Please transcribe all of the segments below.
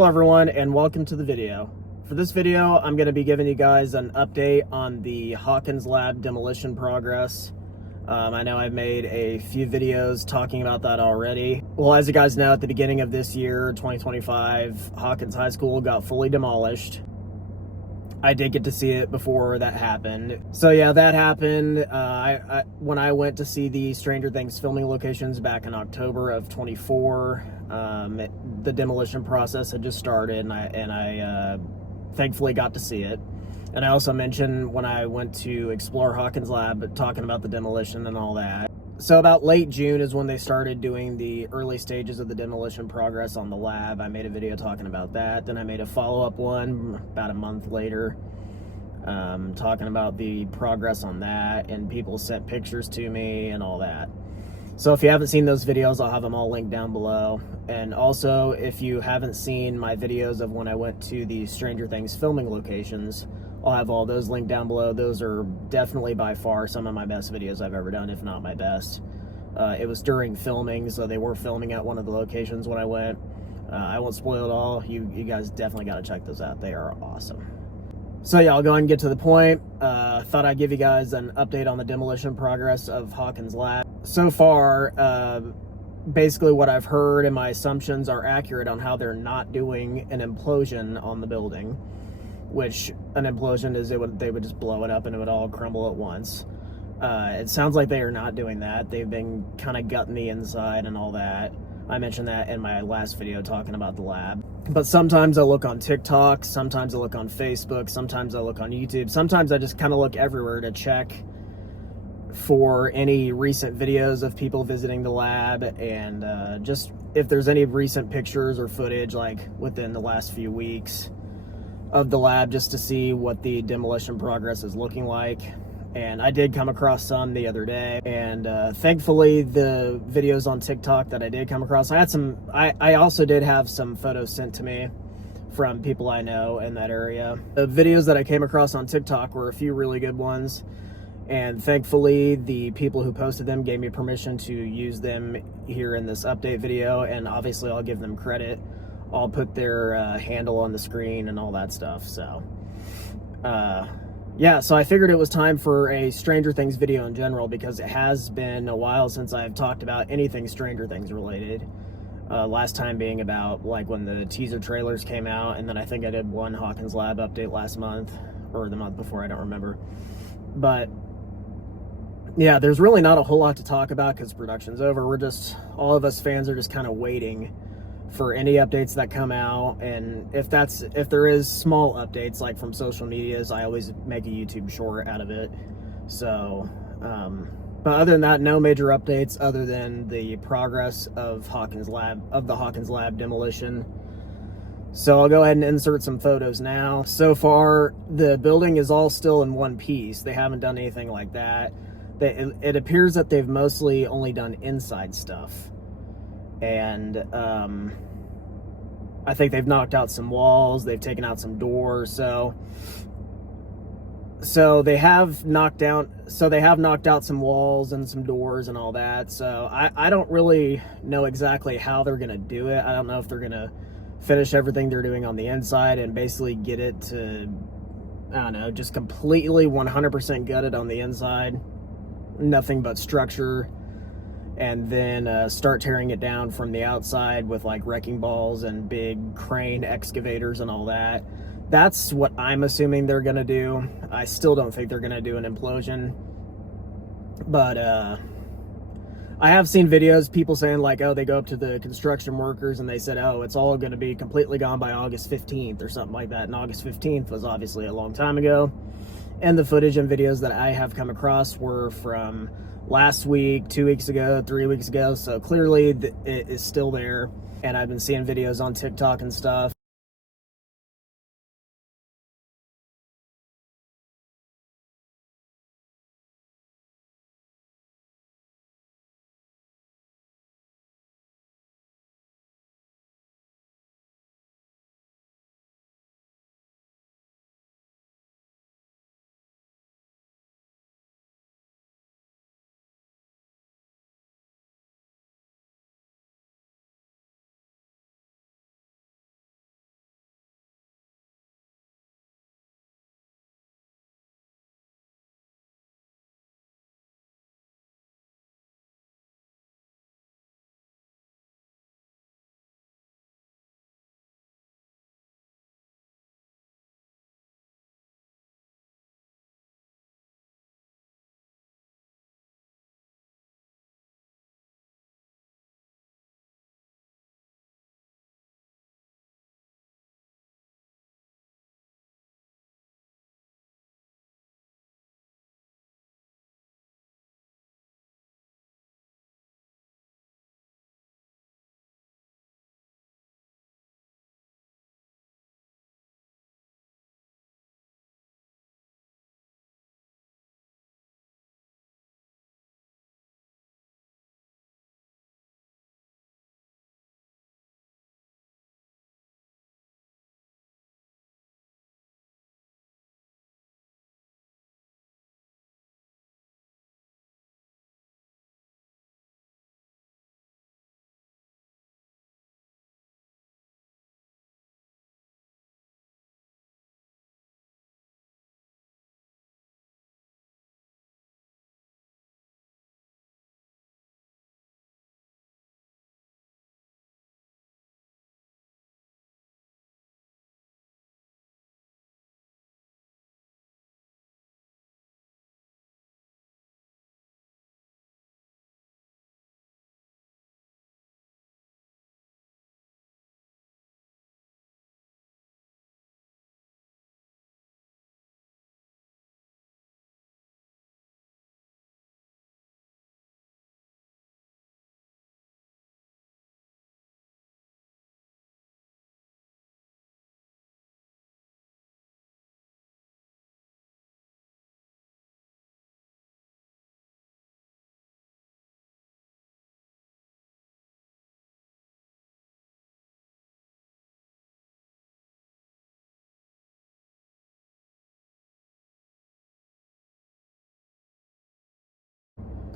Hello everyone and welcome to the video. For this video, I'm going to be giving you guys an update on the Hawkins Lab Demolition progress. I know I've made a few videos talking about that already. Well, as you guys know, at the beginning of this year, 2025, Hawkins High School got fully demolished. I did get to see it before that happened. So yeah, that happened. When I went to see the Stranger Things filming locations back in October of 24, the demolition process had just started, and I thankfully got to see it. And I also mentioned when I went to explore Hawkins Lab, talking about the demolition and all that. So about late June is when they started doing the early stages of the demolition progress on the lab. I made a video talking about that. Then I made a follow-up one about a month later, talking about the progress on that, and people sent pictures to me and all that. So if you haven't seen those videos, I'll have them all linked down below. And also, if you haven't seen my videos of when I went to the Stranger Things filming locations, I'll have all those linked down below. Those are definitely by far some of my best videos I've ever done, if not my best. It was during filming, so they were filming at one of the locations when I went. I won't spoil it all. You guys definitely got to check those out. They are awesome. So yeah, I'll go ahead and get to the point. Thought I'd give you guys an update on the demolition progress of Hawkins Lab. So far, basically what I've heard and my assumptions are accurate on how they're not doing an implosion on the building, which an implosion is they would just blow it up and it would all crumble at once. It sounds like they are not doing that. They've been kind of gutting the inside and all that. I mentioned that in my last video talking about the lab. But sometimes I look on TikTok, sometimes I look on Facebook, sometimes I look on YouTube, sometimes I just kind of look everywhere to check for any recent videos of people visiting the lab, and just if there's any recent pictures or footage like within the last few weeks of the lab, just to see what the demolition progress is looking like. And I did come across some the other day, and thankfully the videos on TikTok that I did come across, I also did have some photos sent to me from people I know in that area. The videos that I came across on TikTok were a few really good ones, and thankfully the people who posted them gave me permission to use them here in this update video, and obviously I'll give them credit. I'll put their handle on the screen and all that stuff. So yeah, so I figured it was time for a Stranger Things video in general, because it has been a while since I've talked about anything Stranger Things related. Last time being about like when the teaser trailers came out, and then I think I did one Hawkins Lab update last month, or the month before, I don't remember. But yeah, there's really not a whole lot to talk about because production's over. We're just, all of us fans are just kind of waiting for any updates that come out, and if there is small updates like from social medias, I always make a YouTube short out of it. So but other than that, no major updates other than the progress of the Hawkins Lab demolition. So I'll go ahead and insert some photos now. So far the building is all still in one piece. They haven't done anything like that. It appears that they've mostly only done inside stuff. And I think they've knocked out some walls, they've taken out some doors, so they have knocked out some walls and some doors and all that. So I don't really know exactly how they're gonna do it. I don't know if they're gonna finish everything they're doing on the inside and basically get it to, I don't know, just completely 100% gutted on the inside, nothing but structure, and then start tearing it down from the outside with like wrecking balls and big crane excavators and all that. That's what I'm assuming they're gonna do. I still don't think they're gonna do an implosion, but I have seen videos, people saying like, oh, they go up to the construction workers and they said, oh, it's all gonna be completely gone by August 15th or something like that. And August 15th was obviously a long time ago, and the footage and videos that I have come across were from last week, 2 weeks ago, 3 weeks ago. So clearly it is still there, and I've been seeing videos on TikTok and stuff.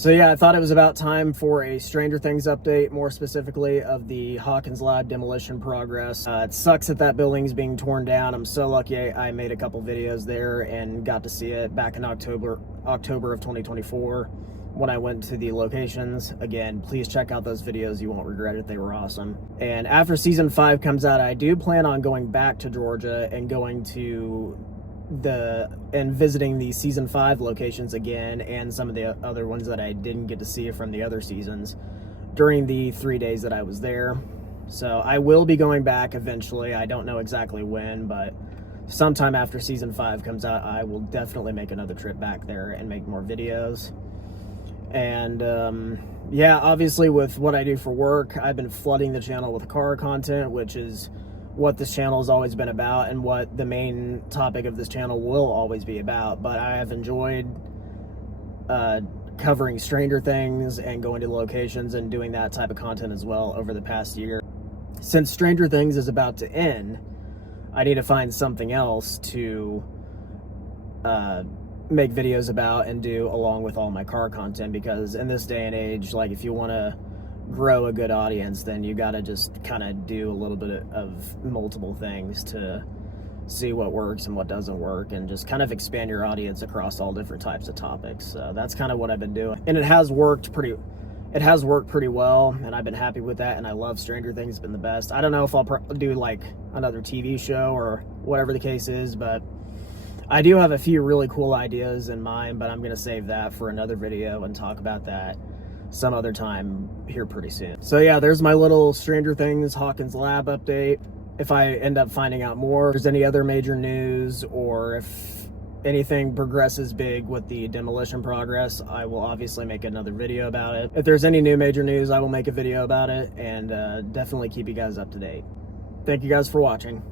So yeah, I thought it was about time for a Stranger Things update, more specifically of the Hawkins Lab Demolition progress. It sucks that that building's being torn down. I'm so lucky I made a couple videos there and got to see it back in October of 2024 when I went to the locations. Again, please check out those videos. You won't regret it. They were awesome. And after season 5 comes out, I do plan on going back to Georgia and going to visiting the season 5 locations again, and some of the other ones that I didn't get to see from the other seasons during the 3 days that I was there. So I will be going back eventually. I don't know exactly when, but sometime after season 5 comes out, I will definitely make another trip back there and make more videos. And yeah, obviously with what I do for work, I've been flooding the channel with car content, which is what this channel has always been about and what the main topic of this channel will always be about. But I have enjoyed covering Stranger Things and going to locations and doing that type of content as well over the past year. Since Stranger Things is about to end, I need to find something else to make videos about and do along with all my car content, because in this day and age, like, if you want to grow a good audience, then you got to just kind of do a little bit of multiple things to see what works and what doesn't work, and just kind of expand your audience across all different types of topics. So that's kind of what I've been doing, and it has worked pretty well, and I've been happy with that. And I love Stranger Things. It's been the best. I don't know if I'll do like another TV show or whatever the case is, but I do have a few really cool ideas in mind, but I'm going to save that for another video and talk about that some other time here pretty soon. So yeah, there's my little Stranger Things Hawkins Lab update. If I end up finding out more, if there's any other major news, or if anything progresses big with the demolition progress, I will obviously make another video about it. If there's any new major news, I will make a video about it, and definitely keep you guys up to date. Thank you guys for watching.